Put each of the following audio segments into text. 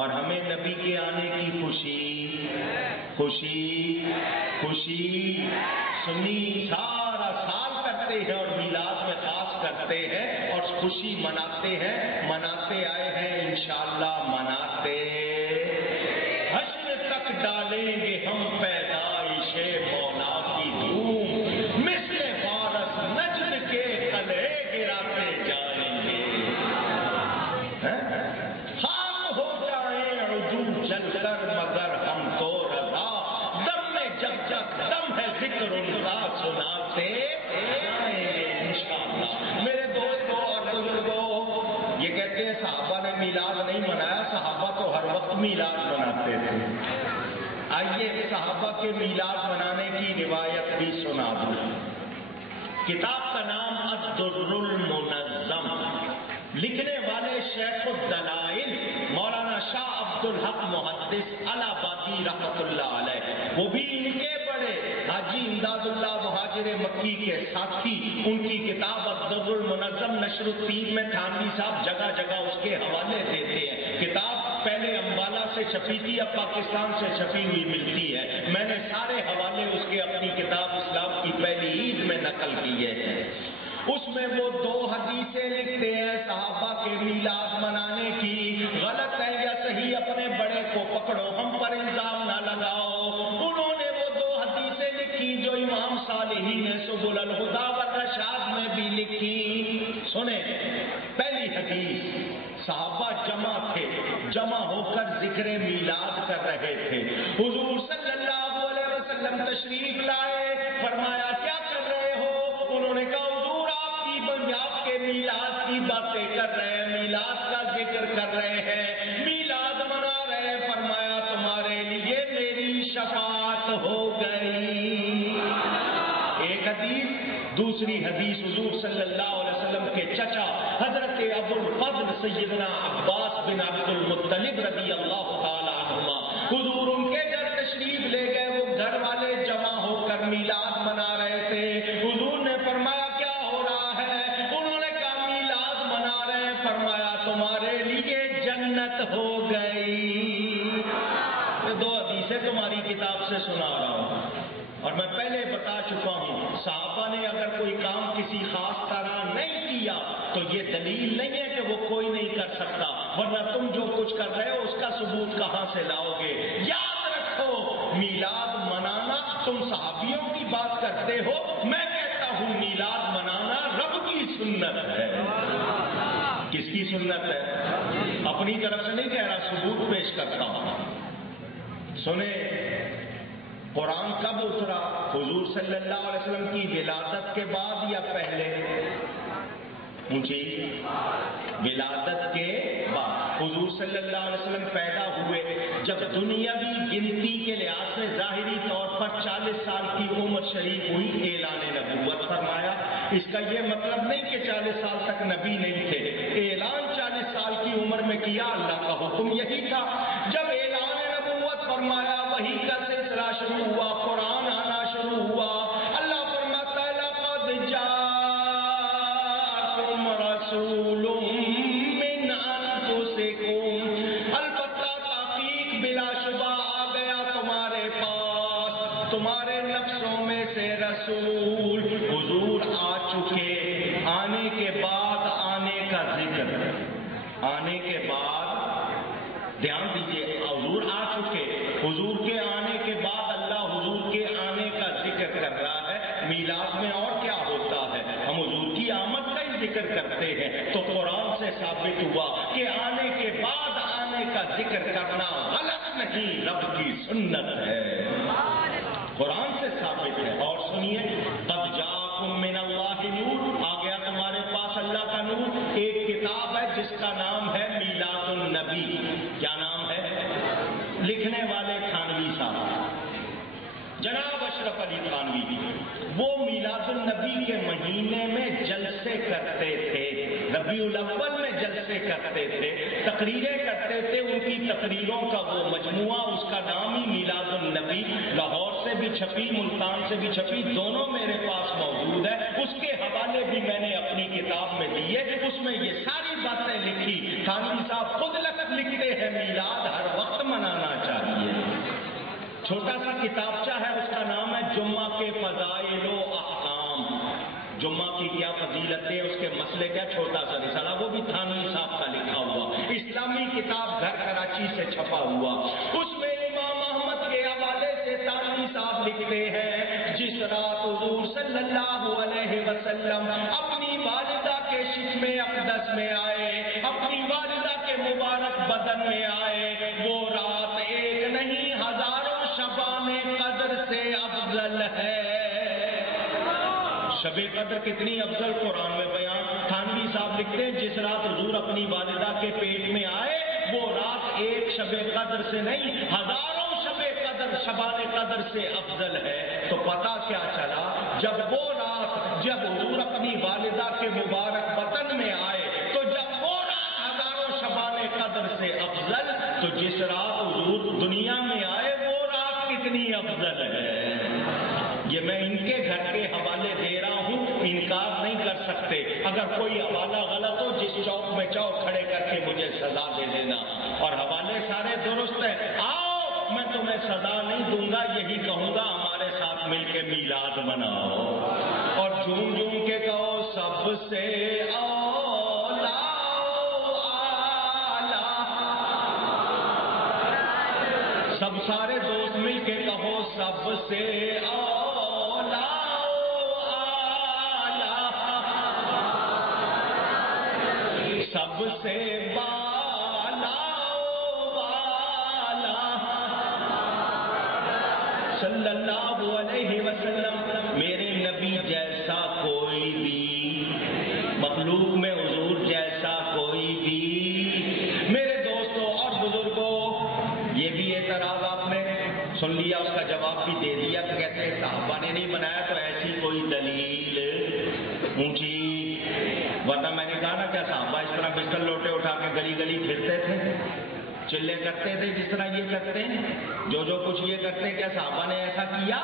اور ہمیں نبی کے آنے کی خوشی سنی سارا سال کرتے ہیں اور میلاد میں خاص کرتے ہیں اور خوشی مناتے آئے ہیں انشاءاللہ مناتے حشر تک ڈالیں گے ہم پیدائش مولا کی دھوم مثل فارس نجد کے قلعے گراتے جائیں گے خاک ہو جائیں عضو جل کر مگر ہم تو رضا دم میں جب دم ہے ذکر ان کا سناتے جائیں گے انشاءاللہ۔ میرے دوستوں اور بزرگوں، یہ کہتے ہیں صحابہ نے میلاد نہیں منایا، صحابہ تو ہر وقت میلاد مناتے تھے۔ آئیے صحابہ کے میلاد منانے کی روایت بھی سنا دوں۔ کتاب کا نام الدر المنظم، لکھنے والے شیخ الدلائل مولانا شاہ عبد الحق محدث الہٰبادی رحمۃ اللہ علیہ، وہ بھی ان کے بڑے حاجی امداد اللہ مہاجر مکی کے ساتھی، ان کی کتاب الدر المنظم نشر الدین میں تھانوی صاحب جگہ جگہ اس کے حوالے دیتے ہیں۔ کتاب پہلے امبالہ سے چھپی تھی، اب پاکستان سے چھپی ہوئی ملتی ہے۔ میں نے سارے حوالے اس کے اپنی کتاب اسلام کی پہلی عید میں نقل کیے ہیں۔ اس میں وہ 2 حدیثیں لکھتے ہیں صحابہ کے میلاد منانے کی، غلط ہے یا صحیح اپنے بڑے کو پکڑو، ہم پر الزام نہ لگاؤ۔ انہوں نے وہ 2 حدیثیں لکھی جو امام صالحی نے سبل الہدی والرشاد میں بھی لکھی۔ سنیں، پہلی حدیث، صحابہ جمع تھے، جمع ہو کر ذکر میلاد کر رہے تھے۔ حضور صلی اللہ علیہ وسلم تشریف لائے، فرمایا کیا کر رہے ہو؟ انہوں نے کہا حضور آپ کے میلاد کی باتیں کر رہے ہیں، میلاد کا ذکر کر رہے ہیں، میلاد منا رہے ہیں۔ فرمایا تمہارے لیے میری شفاعت ہو گئی۔ ایک حدیث۔ دوسری حدیث، حضور صلی اللہ علیہ وسلم کے چچا حضرت ابو الفضل سیدنا عباس بن عبد المطلب رضی اللہ تعالی عنہما، حضور ان کے گھر تشریف لے گئے، وہ گھر والے جمع ہو کر میلاد منا رہے تھے۔ حضور نے فرمایا کیا ہو رہا ہے؟ انہوں نے کہا میلاد منا رہے ہیں۔ فرمایا تمہارے لیے جنت ہو گئی۔ یہ 2 حدیثیں تمہاری کتاب سے سنا رہا ہوں، اور میں پہلے بتا چکا ہوں صحابہ نے اگر کوئی کام کسی خاص طرح نہیں کیا تو یہ دلیل نہیں ہے کہ وہ کوئی نہیں کر سکتا، ورنہ تم جو کچھ کر رہے ہو اس کا ثبوت کہاں سے لاؤ گے؟ یاد رکھو، میلاد منانا تم صحابیوں کی بات کرتے ہو، میں کہتا ہوں میلاد منانا رب کی سنت ہے۔ کس کی سنت ہے؟ اپنی طرف سے نہیں کہہ رہا، ثبوت پیش کرتا ہوں۔ سنیں، قرآن کب اترا؟ حضور صلی اللہ علیہ وسلم کی ولادت کے بعد یا پہلے؟ مجھے ولادت کے بعد۔ حضور صلی اللہ علیہ وسلم پیدا ہوئے جب دنیاوی گنتی کے لحاظ سے ظاہری طور پر 40 سال کی عمر شریف ہوئی، اعلان نبوت فرمایا۔ اس کا یہ مطلب نہیں کہ 40 سال تک نبی نہیں تھے، اعلان 40 سال کی عمر میں کیا، اللہ کا حکم یہی تھا۔ جب اعلان نبوت فرمایا، وحی کا سلسلہ شروع ہوا، قرآن آنا شروع ہوا، اللہ فرماتا ہے لقد جاءکم رسول من انفسکم، البتہ تحقیق بلا شبہ آ گیا تمہارے پاس، تمہارے نفسوں میں سے رسول۔ حضور آ چکے، آنے کے بعد آنے کا ذکر، آنے کے بعد دھیان دیجئے، حضور آ چکے، حضور کے آنے کے بعد اللہ حضور کے آنے کا ذکر کر رہا ہے۔ میلاد میں اور کیا ہوتا ہے؟ ہم حضور کی آمد کا ہی ذکر کرتے ہیں، تو قرآن سے ثابت ہوا کہ آنے کے بعد آنے کا ذکر کرنا غلط نہیں، رب کی سنت ہے، قرآن سے ثابت ہے۔ اور سنیے، قد جاءکم من اللہ نور، آ گیا تمہارے پاس اللہ کا نور۔ ایک کتاب ہے جس کا نام ہے میلاد النبی۔ کیا نام ہے؟ لکھنے والے تھانوی صاحب جناب اشرف علی تھانوی، وہ میلاد النبی کے مہینے میں جلسے کرتے تھے، ربیع الاول میں جلسے کرتے تھے، تقریریں کرتے تھے۔ ان کی تقریروں کا وہ مجموعہ، اس کا نام ہی میلاد النبی، لاہور سے بھی چھپی، ملتان سے بھی چھپی، دونوں میرے پاس موجود ہے۔ اس کے حوالے بھی میں نے اپنی کتاب میں دیے، اس میں یہ ساری باتیں لکھی۔ تھانوی صاحب خود لکھتے ہیں میلاد چھوٹا سا کتابچہ ہے، اس کا نام ہے جمعہ کے فضائل و احکام، جمعہ کی کیا فضیلتیں، اس کے مسئلے کیا، چھوٹا سا رسالہ، وہ بھی تھانوی صاحب کا لکھا ہوا، اسلامی کتاب، گھر کراچی سے چھپا ہوا۔ اس میں امام احمد کے حوالے سے تھانوی صاحب لکھتے ہیں جس رات حضور صلی اللہ علیہ وسلم اپنی والدہ کے شکم اقدس میں آئے، اپنی والدہ کے مبارک بدن میں آئے، وہ رات ایک نہیں ہزاروں شبان قدر سے افضل ہے۔ شب قدر کتنی افضل قرآن میں بیان۔ تھانوی صاحب لکھتے ہیں جس رات حضور اپنی والدہ کے پیٹ میں آئے وہ رات ایک شب قدر سے نہیں ہزاروں شب قدر شبان قدر سے افضل ہے۔ تو پتہ کیا چلا، جب وہ رات جب حضور اپنی والدہ کے مبارک وطن میں آئے تو جب وہ رات ہزاروں شبان قدر سے افضل، تو جس رات حضور دنیا میں آئے وہ رات کتنی افضل ہے۔ یہ میں ان کے گھر کے حوالے دے رہا ہوں، انکار نہیں کر سکتے۔ اگر کوئی حوالہ غلط ہو جس چوک میں چوک کھڑے کر کے مجھے سزا دے دینا، اور حوالے سارے درست ہیں۔ آؤ میں تمہیں سزا نہیں دوں گا، یہی کہوں گا ہمارے ساتھ مل کے میلاد مناؤ اور جھوم جھوم کے کہو سب سے اولا سب سارے دوست مل کے کہو سب سے اولا سب سے بالا صلی اللہ علیہ وسلم۔ میرے نبی جیسا کوئی بھی مخلوق میں حضور جیسا کوئی بھی، میرے دوستوں اور بزرگوں، یہ بھی اعتراض آپ نے سن لیا، اس کا جواب بھی دے دیا۔ کہتے ہیں صحابہ نے نہیں بنایا تو ایسی کوئی دلیل اونچی، ورنہ میں نے کہا نا کیا صحابہ اس طرح بستر لوٹے اٹھا کے گلی گلی پھرتے تھے، چلے کرتے تھے جس طرح یہ کرتے ہیں، جو کچھ یہ کرتے ہیں، کیا صحابہ نے ایسا کیا؟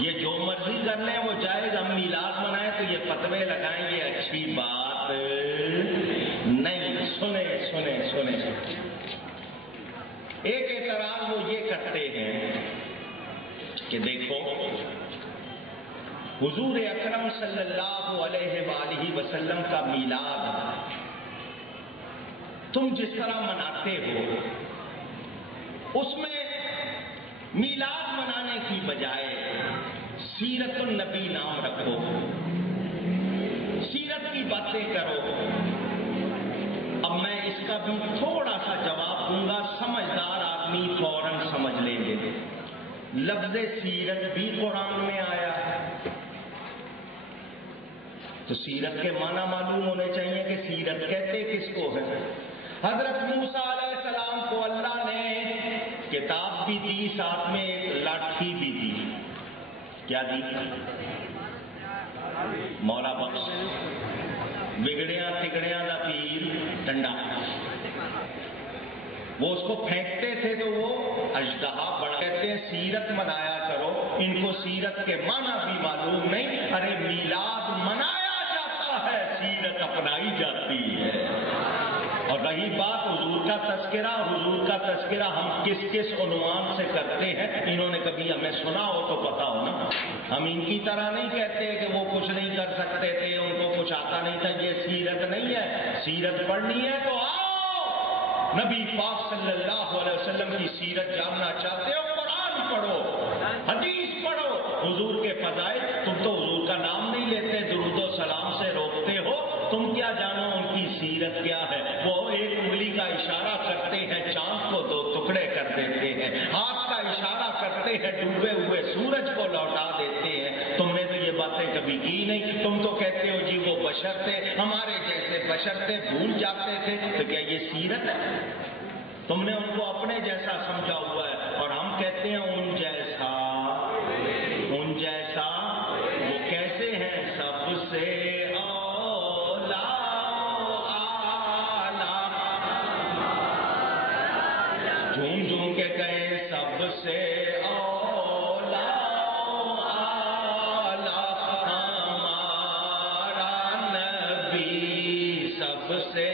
یہ جو مرضی کر لیں وہ جائز، ہم میلاد منائیں تو یہ فتوے لگائیں، یہ اچھی بات نہیں۔ سنیں ایک اعتراض وہ یہ کرتے ہیں کہ دیکھو حضور اکرم صلی اللہ علیہ وآلہ وسلم کا میلاد تم جس طرح مناتے ہو، اس میں میلاد منانے کی بجائے سیرت النبی نام رکھو، سیرت کی باتیں کرو۔ اب میں اس کا بھی تھوڑا سا جواب دوں گا، سمجھدار آدمی فوراً سمجھ لیں گے۔ لفظ سیرت بھی قرآن میں آیا ہے، تو سیرت کے معنی معلوم ہونے چاہیے کہ سیرت کہتے کس کو ہے۔ حضرت موسیٰ علیہ السلام کو اللہ نے کتاب بھی دی، ساتھ میں ایک لاٹھی بھی دی۔ کیا دی؟ مولا بخش بگڑیاں تگڑیاں دا پیر ڈنڈا۔ وہ اس کو پھینکتے تھے تو وہ اژدہا بڑھ کہتے ہیں سیرت منایا کرو، ان کو سیرت کے معنی بھی معلوم نہیں۔ ارے میلاد منایا جاتا ہے، سیرت اپنائی جاتی ہے۔ اور رہی بات حضور کا تذکرہ، حضور کا تذکرہ ہم کس کس عنوان سے کرتے ہیں، انہوں نے کبھی ہمیں سنا ہو تو پتا ہو نا۔ ہم ان کی طرح نہیں کہتے کہ وہ کچھ نہیں کر سکتے تھے، ان کو کچھ آتا نہیں تھا، یہ سیرت نہیں ہے۔ سیرت پڑھنی ہے تو آؤ، نبی پاک صلی اللہ علیہ وسلم کی سیرت جاننا چاہتے ہو، قرآن پڑھو، حدیث پڑھو، حضور کے فضائل۔ تم تو حضور کا نام نہیں لیتے، درود و سلام سے روکتے ہو، تم کیا جانو ان کی سیرت کیا ہے۔ وہ ایک انگلی کا اشارہ کرتے ہیں، چاند کو دو ٹکڑے کر دیتے ہیں، ہاتھ کا اشارہ کرتے ہیں، ڈوبے ہوئے سورج کو لوٹا دیتے ہیں۔ تم نے تو یہ باتیں کبھی کی نہیں، تم تو کہتے ہو جی وہ بشر تھے، ہمارے جیسے بشر تھے، بھول جاتے تھے۔ تو کیا یہ سیرت ہے؟ تم نے ان کو اپنے جیسا سمجھا ہوا ہے، اور ہم کہتے ہیں ان جیسا۔ ان جیسا وہ کیسے ہیں؟ سب سے اولا اعلیٰ، جھوم جھوم کے کہیں سب سے اولا اعلیٰ ہمارا نبی، سب سے